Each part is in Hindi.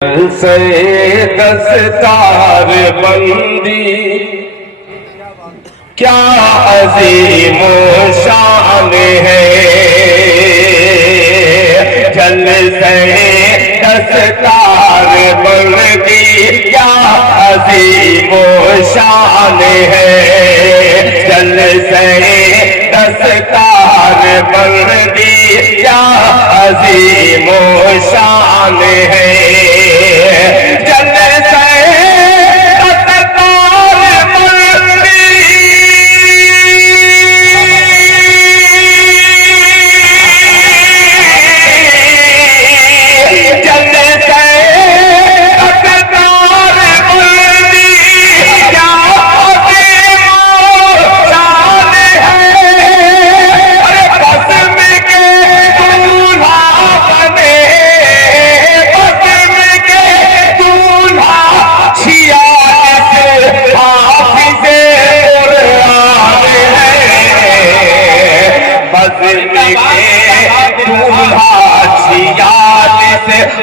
से दस्तार बंदी क्या अजीम शान है। जल से दस्तार बंदी क्या अजीम शान है। जल से दस्तार बंदी क्या अजीम शान है।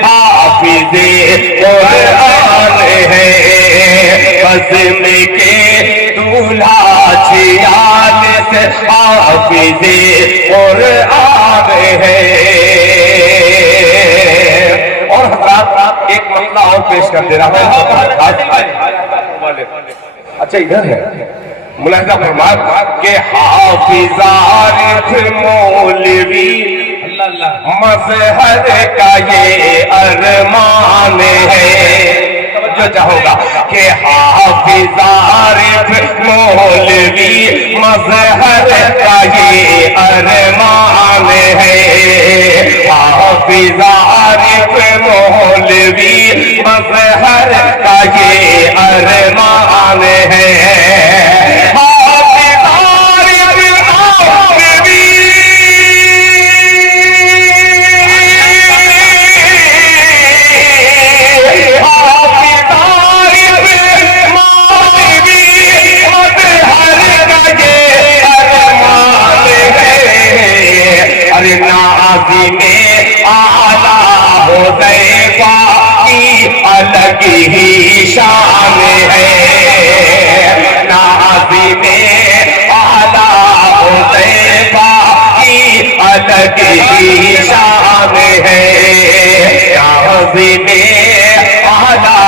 हाफिज़े कुरान है। बज़्म के दूल्हा छियालीस हाफिज़े कुरान है। और हज़रात एक मसला और पेश कर दे रहा हूं। अच्छा इधर है मुलाहिज़ा फरमाया कि हाफिज़ आरिफ मौलवी मज़हर का ये अरमान है। जो चाहोगा कि हाफिज़ आरिफ मौलवी मज़हर का ये अरमान है। हाफिज़ आरिफ मौलवी मज़हर का ये अरमान है। अलग ही शान है। नाज़िम आला हुज़ैफा की अलग ही शान है। नाज़िम आला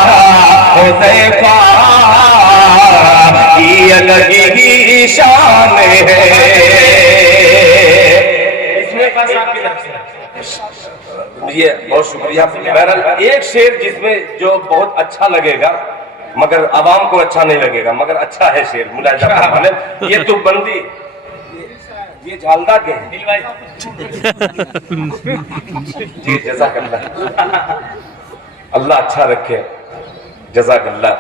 हुज़ैफा की अलग ही शान है। इसमें बस आपकी तरफ से ये बहुत शुक्रिया। बहरहाल एक शेर जिसमें जो बहुत अच्छा लगेगा मगर आवाम को अच्छा नहीं लगेगा मगर अच्छा है शेर। मुलाहिज़ा ये तो बंदी ये झालदा के जी जज़ाकल्लाह अल्लाह अच्छा रखे जज़ाकल्लाह।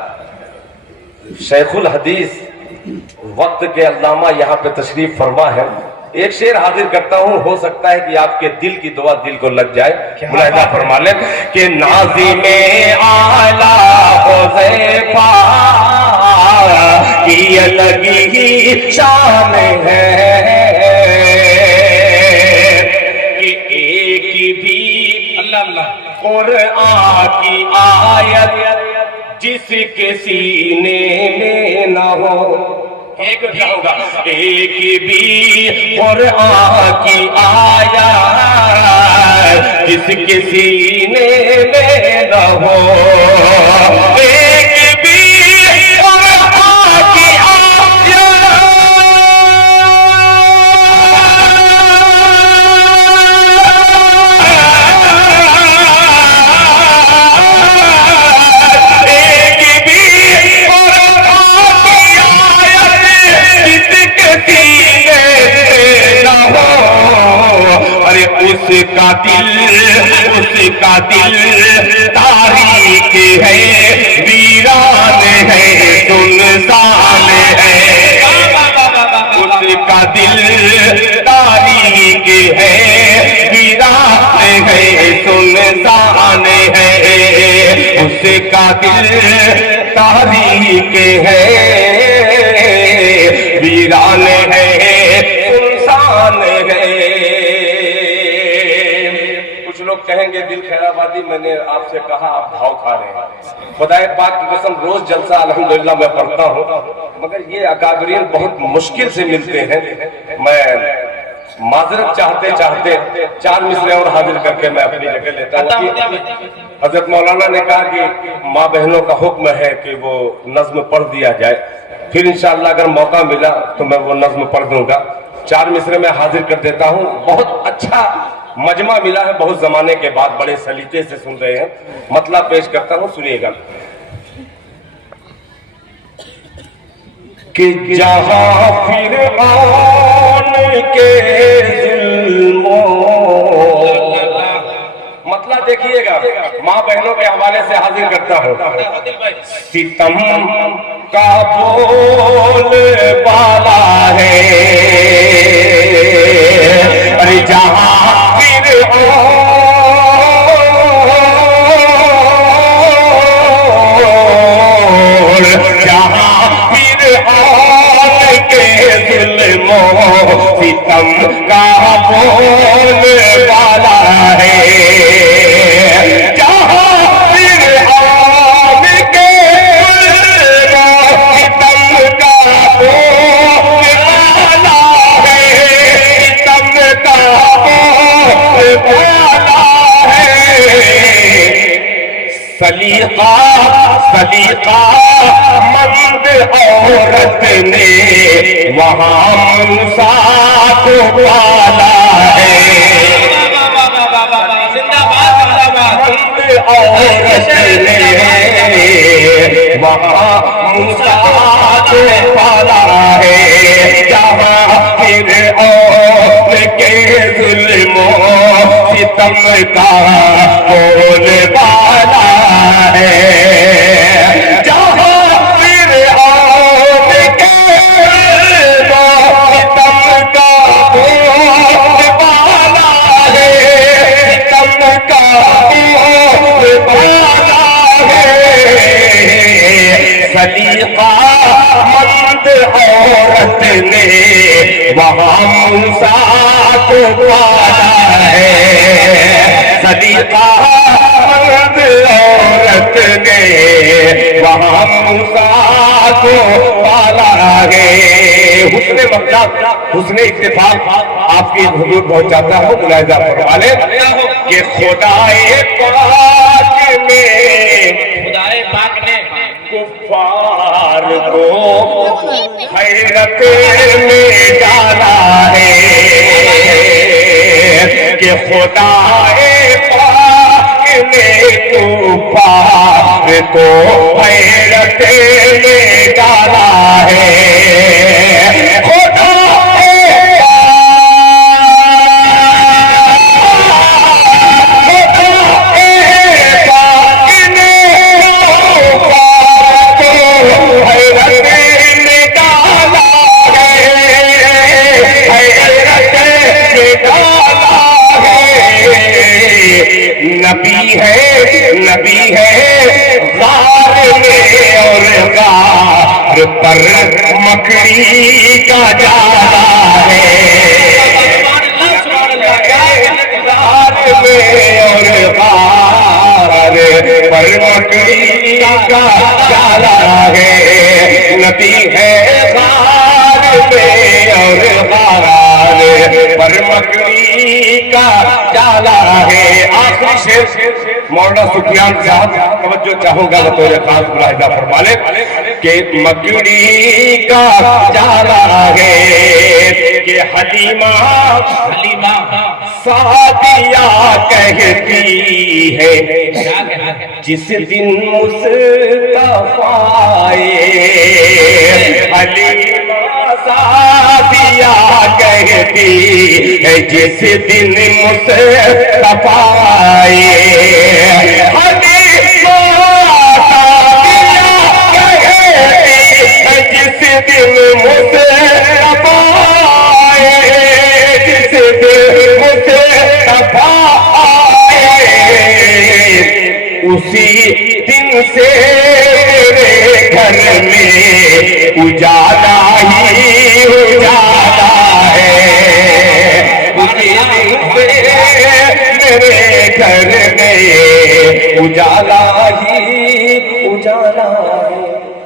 शेखुल हदीस वक्त के अल्लामा यहाँ पे तशरीफ फरमा है। एक शेर हाजिर करता हूं, हो सकता है कि आपके दिल की दुआ दिल को लग जाए। मुलाहिज़ा फरमा ले कि नाज़िमे आला हुज़ैफा की अलग ही शान है। कि एक भी कुरान की आयत जिसके सीने में न हो। एक होगा एक भी कुरान की आयत जिसके सीने में न हो। एक भी कुरान की उसका दिल तारीख है वीरान है सुनसान है। उसका दिल तारीख है वीरान है सुनसान है। उसका दिल तारीख है वीरान है सुनसान है। लोग कहेंगे दिल खैराबाद बाद ही मैंने आपसे कहा आप भाव खा रहे हैं। खुदा पाक की कसम रोज जलसा अल्हम्दुलिल्लाह मैं पढ़ता हूँ, मगर ये अकाबरीन बहुत मुश्किल से मिलते हैं। मैं माजरत चाहते चाहते 4 मिसरे और हाजिर करके मैं अपनी जगह लेता हूँ। हजरत मौलाना ने कहा कि माँ बहनों का हुक्म है कि वो नज्म पढ़ दिया जाए, फिर इंशाअल्लाह अगर मौका मिला तो मैं वो नज्म पढ़ दूंगा। 4 मिसरे में हाजिर कर देता हूँ। बहुत अच्छा मजमा मिला है, बहुत जमाने के बाद बड़े सलीके से सुन रहे हैं। मतलब पेश करता हूँ, सुनिएगा कि जहां फिरऔन के जुल्मों, मतलब देखिएगा, माँ बहनों के हवाले से हाजिर करता हूँ। सितम का बोल बाला है, अरे जहां सितम का बोल वाला है, जहाँ फिरऔन के सितम का बोल वाला है, सितम का बोल वाला है। सलीका सलीका मंद औरत ने वहाँ मूसा को पाला है, मंद औरत ने वहाँ मूसा को पाला है, जहाँ फिरऔन के जुल्मों सितम का बोल बाला है, जहाँ फिरऔन के सितम का बोल बाला है, सितम का बोल बाला है। सलीका मंद औरत ने वहाँ मूसा को पाला है, सलीका मंद औरत ने वहाँ मूसा को पाला है। हुस्ने मतलब हुस्ने इत्तेफाक आपकी हुजूर पहुंचाता हूँ, मुलाहिजा फरमा लें कि खुदाए पाक ने कुफ्फार को हैरत में डाला है, कि खुदाए पाक ने कुफ्फार को हैरत में डाला है। नबी है गार में और गार पर मकड़ी का जाला है, गार में और गार पर मकड़ी का जाला है। नबी है गार में और गार पर मकड़ी का जाला है। आखिरी शेर मौलाना सुफियान साहब तवज्जो चाहूंगा बतौर खास मुलाहिजा फरमा ले कि मकड़ी का जाला है, कि हलीमा हलीमा सादिया कहती है जिस दिन मुस्तफा आए, हलीमा सादिया कहती है जिस दिन मुस्तफा आए, जिस दिन मुस्तफा आए, जिस दिन मुस्तफा आए, उसी दिन से मेरे घर में उजाला ही उजाला है, उसी दिन से मेरे घर में उजाला ही उजाला है।